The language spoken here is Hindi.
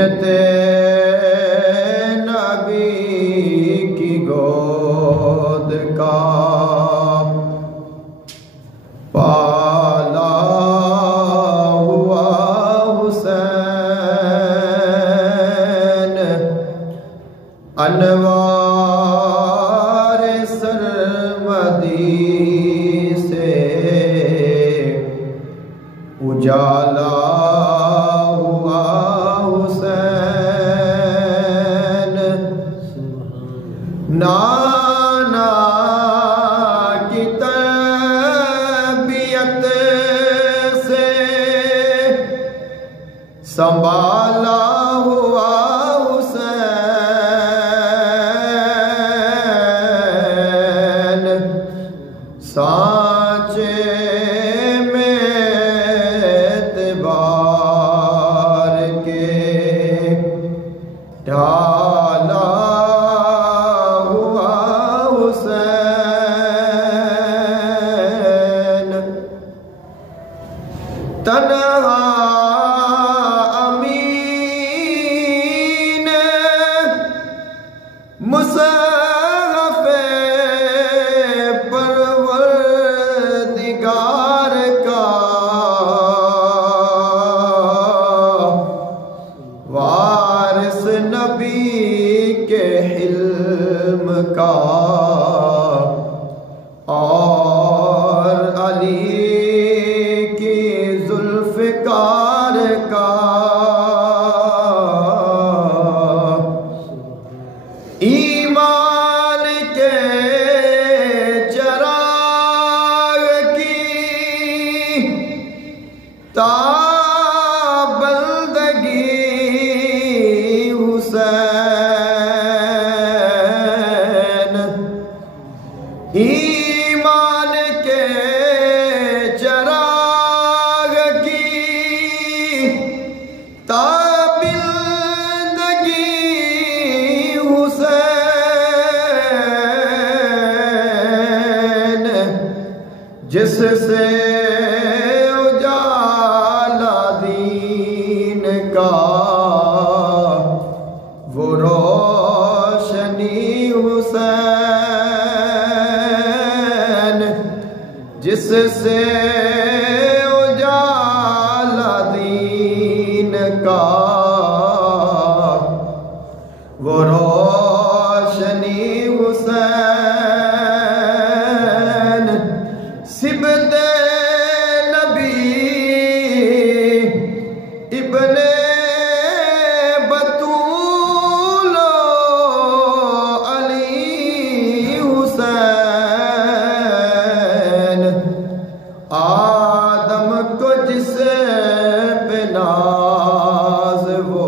मिन्नते नबी की गोद का पाला हुआ हुसैन अनवार सरमदी से उजाला हुआ हुसैन नाना की तरबियत से संभाला हुआ हुसैन सांचे में एतबार के ढाला हुआ हुसैन तन्हा अमीन मुसहफ़े परवरदिगार का वारिस नबी के हिल्म का और अली की जुल्फ़िकार का ईमान के चराग की ताबंदगी हुसैन ईमान के चराग की ताबंदगी हुसैन जिससे उजाला दीन का वो रोशनी हुसैन जिससे उजाला दीन का वो रोशनी हुसैन सिबते नबी इब्ने बतूलो अली हुसैन आदम को जिसे पे नाज वो